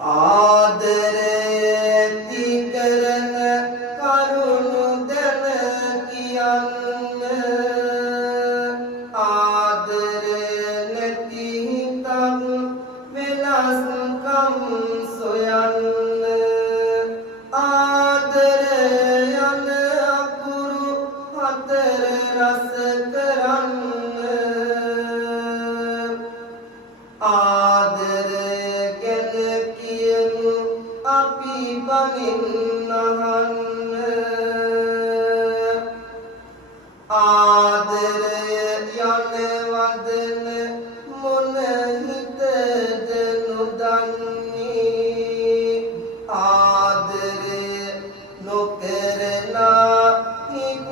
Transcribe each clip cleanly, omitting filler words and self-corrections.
ආදරේ කරන කරුණු දැන කියන්න ආදරේ නැති හිතක් වෙනස්කම් සොයන්න ආදරේ යන අකුරු හතර රස කරන්න ආදරේ ගැන කියමු අපි බලින් අහන්න ආදරය යන වදන මොන හිතද නොදන්නේ ආදරය නොකරනා හිත්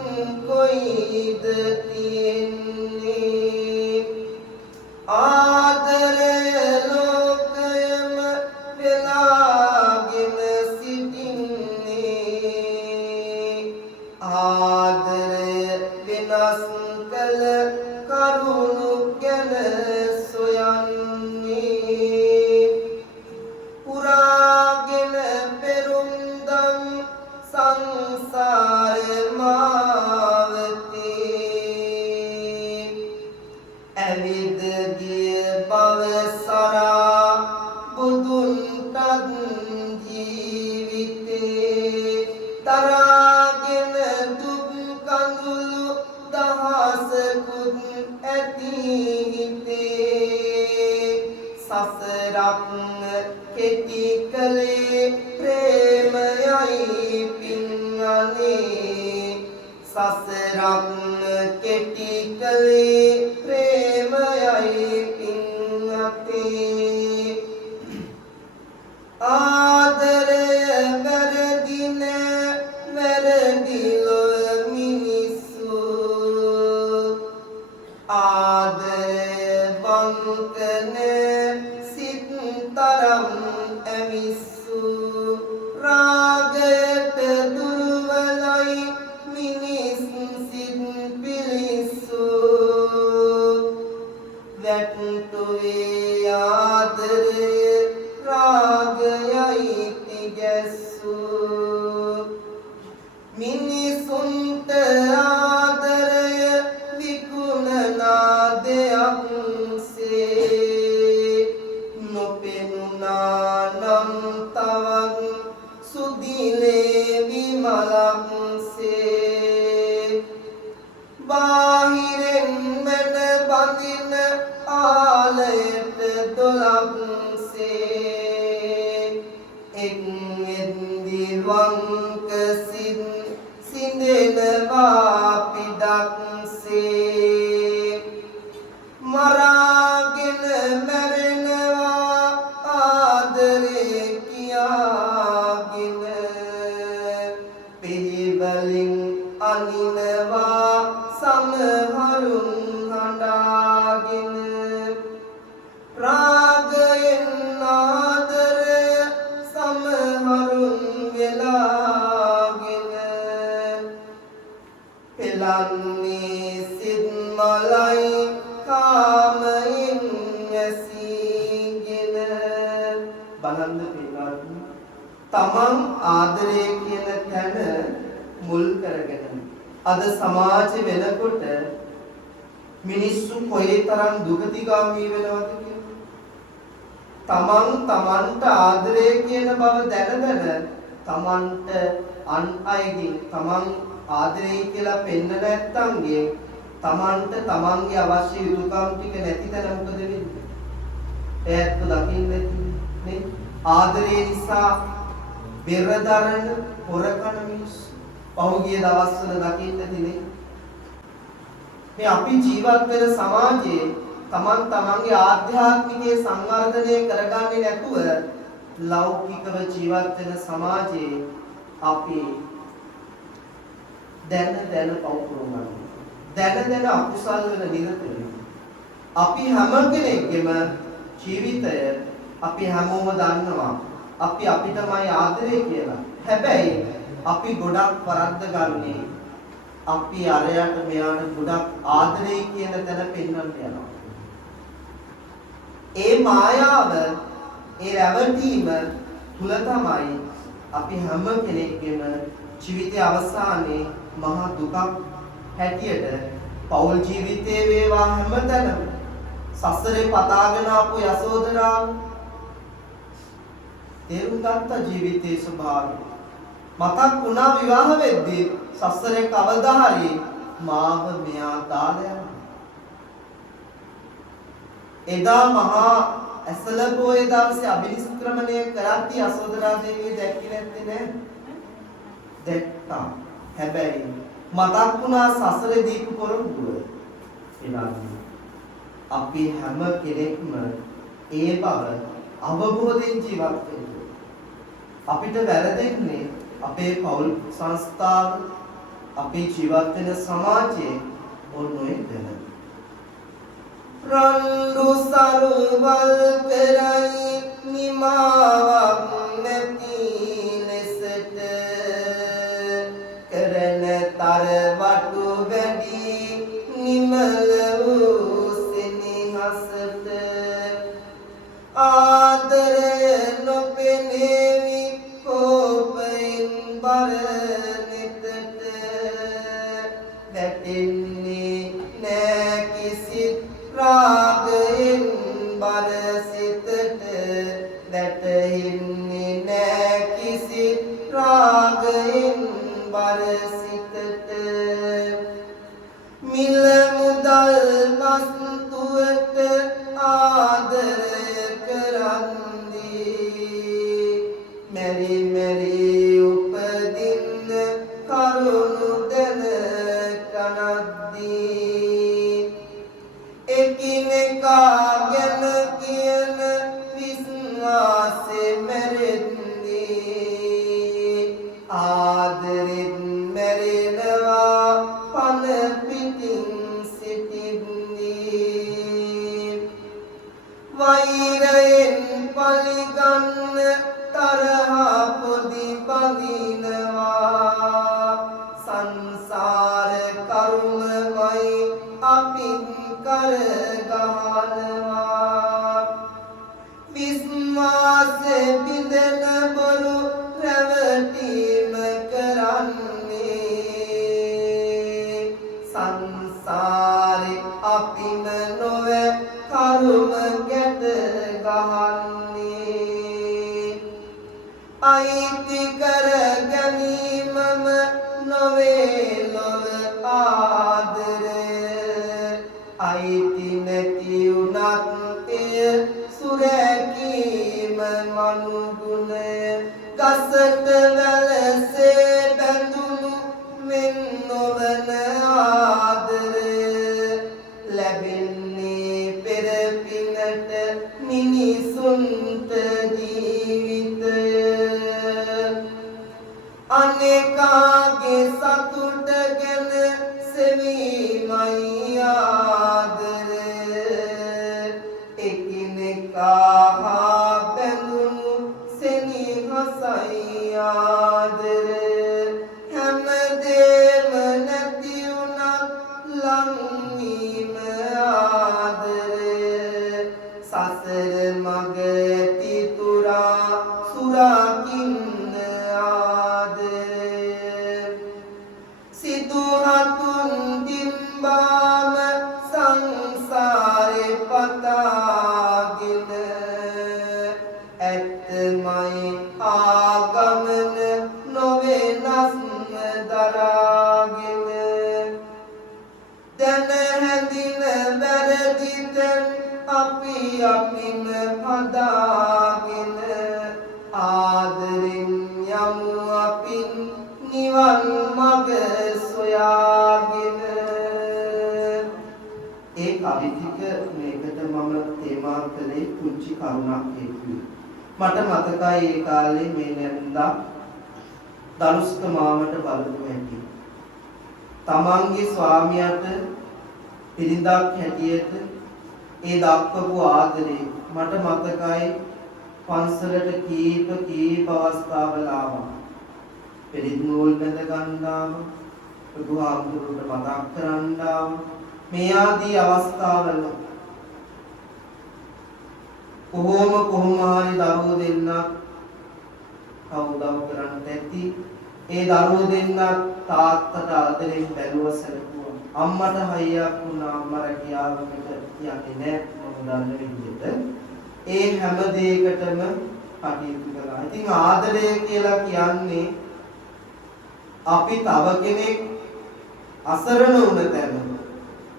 කොයිද තියෙන්නේ ආදරය ලෝකයම වෙලාගෙන සිටින්නේ ආදරය වෙනස් කළ කරුණු ගැන සොයන්නේ පුරාගෙන පෙරුම්දම් සංසාර මාවතේ ඇවිද ගිය බව සරා බුදුන්ටත් ජීවිතේ තරාගෙන දුක් කඳුළු දහසකුත් ඇති හිතේ සසරක් කෙටි කලේ ප්‍රේමයයි පින්නනේ සසරක් කෙටි කලේ ප්‍රේමයයි පින්නතේ ආදරය වැරදින වැරදිලොව මිනිස්සු ආදරය වංකන සිත් තරම් ඇමිස්සු රාගයට දුර්වලයි මිනිස් සිත් පිලිස්සු වැටුවේ ආදරය රාගයයි තිගැස්සු මිනිසුන්ට ආදරය විකුණනා දෙයක්සේ නොපෙනුනා නම් තවත් සුදිලේ විමලක්සේ බාහිරෙන් මන බඳින ආලයට දොලක්සේ එක් එන්දිවංක සිත් සිඳෙනවා පිඩක්සේ මරාගෙන මැරෙනවා ආදරේ කියාගෙන පිළිවලින් අනිනවා සමහරුන් හඬාගෙන රාගයෙන් ආදරය සමහරුන් වෙලාගෙන පෙළන්නේ සිත් මලයි කාමයෙන් ඇසීගෙන බලන්න පින්වත්නි තමන් ආදරය කියන තැන මුල් කරගෙන අද සමාජෙ වෙනකොට මිනිස්සු කොයිතරම් දුගතිගාමී වෙනවද තමන් තමන්ට ආදරය කියන බව දැනගෙන තමන්ට අන් අයගෙන් තමන් ආදරය කියලා පෙන්න නැත්තන්ගේ තමන්ට තමන්ගේ අවශ්‍ය යුතුකම් ටික නැති තැන මොකද වෙන්නේ? ඒත් දකින්නේ නේ ආදරය නිසා බෙරදරන හොරකන මිනිස්සු පහුගිය දවස්වල දකින්න තිනේ මේ අපි ජීවත් වෙන සමාජයේ තමන් තමන්ගේ ආධ්‍යාත්මිකයේ සංවර්ධනය කරගන්නේ නැතුව ලෞකිකව ජීවත් වෙන සමාජයේ අපි දැන දැන පව් කරනවා දැන අකුසල් වල නිරත වෙනවා අපි හැම කෙනෙක්ගේම ජීවිතය අපි හැමෝම දන්නවා අපි අපිටමයි ආදරේ කියලා හැබැයි අපි ගොඩක් වරද්ද ගන්නේ අපි අරයට මෙයාට ගොඩක් ආදරේ කියන තැන පෙන්වන්න යනවා. ඒ මායාව ඒ රැවටීම තුල තමයි අපි හැම කෙනෙක්ගේම ජීවිතයේ අවසානයේ මහා දුකක් හැටියට පෞල් ජීවිතයේ වේවා හැමතැනම සසරේ පතාගෙන ආපු යසෝදරාව තේරුම් ගත්ත ජීවිතයේ ස්වභාවය මතක් වුණා විවාහ වෙද්දී සසරේ කවදා හරි මාව මෙයා දාලා යනවා. එදා මහා ඇසල පොයේ දවසේ අභිනිෂ්ක්‍රමණය කරද්දී යසෝදරා දේවිය දැක්කේ නැත්තේ නෑ. දැක්කා. හැබැයි මතක් වුණා සසරේ දීපු පොරොන්දුව. එනනම් අපි හැම කෙනෙක්ම ඒ බව අවබෝධයෙන් ජීවත් වෙන්න. අපිට වැරදෙන්නේ අපේ පෞල් සංස්ථාව, අපේ ජීවත් වෙන සමාජයේ ඔන්නෝයි දෙන. රණ්ඩු සරුවල් කරයි නිමාවක් නැති ලෙසට කරන තරවටු වැඩි නිමල වූ සිනහසට ආදරය නොපෙනේවි කෝපයෙන් බර නෙතට වැටෙන්නේ නෑ කිසිත් රාගයෙන් බර සිතට වැටෙන්නේ නෑ කිසිත් රාගයෙන් බර සිතට මිල මුදල් වස්තුවට ආදරය කරන්දී මෙරි මෙරි උපදින්න කරුණු දැන කනද්දී එකිනෙකා ගැන කියන විශ්වාසෙ මැරෙද්දී ආදරෙන් මැරෙනවා පන පිටින් සිටිද්දී වෛරයෙන් පලිගන්න තරහා පොදි බඳිනවා සංසාර කරුණමයි අපින් කර ගහනවා විශ්වාස බිඳන බොරු රැවටීම කරන්නේ සංසාරේ අපිම නොවේ කරුම ගැට ගහන්නේ අයිති කර ගැනීමම නොවේ ලොව ආදරය අයිති නැති උනත් එය සුරැකීම මනුගුණය ගසට වැලසේ බැඳුණු මෙන් නොවන ආදරය ලැබෙන්නේ පෙර පිනට මිනිසුන්ට ජීවිතය අනේකාගේ සතුට ගැන සෙවීමයි ආදරය එකිනෙකා හා බැඳුණු සෙනෙහසයි ආදරය හැමදේම නැති වුණත් ලංවීම ආදරය සසර මග ඇති තුරා සුරකින්න ආදරය සිදුහතුන් දිම්බාම සංසාරේ පතාගෙන ඇත්තමයි ආගමන නොවෙනස්ම දරාගෙන දැන හැඳින වැරදිතෙන් අපි අපිම හදාගෙන ආදරෙන් යමු අපින් නිවන් මඟ සොයාගෙන ඒ කවි ටික මේකට මම තේමා කළේ පුංචි කරුණක් හේතුව. මට මතකයි ඒ කාලේ මේ නැන්දා දනුස්ක මාමට බලපු හැටි. තමන්ගේ ස්වාමියාට පිරිඳක් හැටියට ඒ දක්වපු ආදරේ මට මතකයි පන්සලට කීප අවස්ථාවල ආවා. පිරිත් නූල් බැඳ ගන්නාම බුදුහාමුදුරුවන්ට මතක් කරන්නාම මේ ආදී අවස්ථාවල කොහොම හරි දරුවෝ දෙන්න කවුදව කරන්නට ඇති. ඒ දරුවෝ දෙන්න තාත්තට ආදරෙන් බැලුව සැලකුවා. අම්මට හයියක් වුණා අම්මා රැකියාවකට යන්නේ නැහැ මම දන්න විදිහට. ඒ හැම දෙයකටම කටයුතු කළා. ඉතින් ආදරය කියලා කියන්නේ අපි තව කෙනෙක් අසරණ වුණ තැන.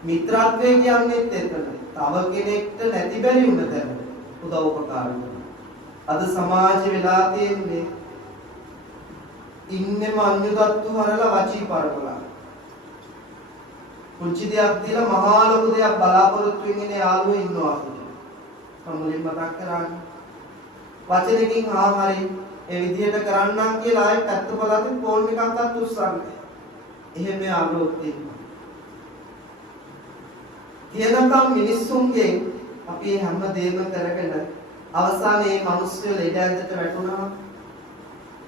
මිත්‍රත්වය කියන්නේත් එතන. තව කෙනෙක්ට නැති බැරි වුණ තැන උදව් උපකාර කරනවා. අද සමාජෙ වෙලා තියෙන්නේ ඉන්නෙම අන්‍යදත්තු හරලා වචී පරපලා. පුංචි දෙයක් දීලා මහා ලොකු දෙයක් බලාපොරොත්තු වෙන යාළුවෝ ඉන්නවා අපිට. සමුලින් මතක් කරන්නේ. වචනකින් හරි ඒ විදිහට කරන්නම් කියලා ආයෙත් පැත්ත බලද්දි ෆෝන් එකක්වත් උස්සන්නේ. එහෙම යාළුවෝ ඉන්නවා. කියනකම් මිනිස්සුන්ගෙන් අපි හැම දෙයක්ම කරගෙන අවසානයේ මිනිස්සු ලෙඩ ඇඳට වැටුණා.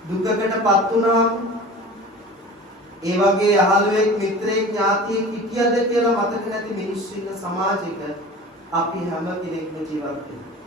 දුකකටපත් වුණා. ඒ වගේ අහලුවෙක් මිත්‍රයෙක් ඥාතියෙක් හිටියද කියලා මතක නැති මිනිස්සු ඉන්න සමාජයක අපි හැම කෙනෙක්ම ජීවත් වෙනවා.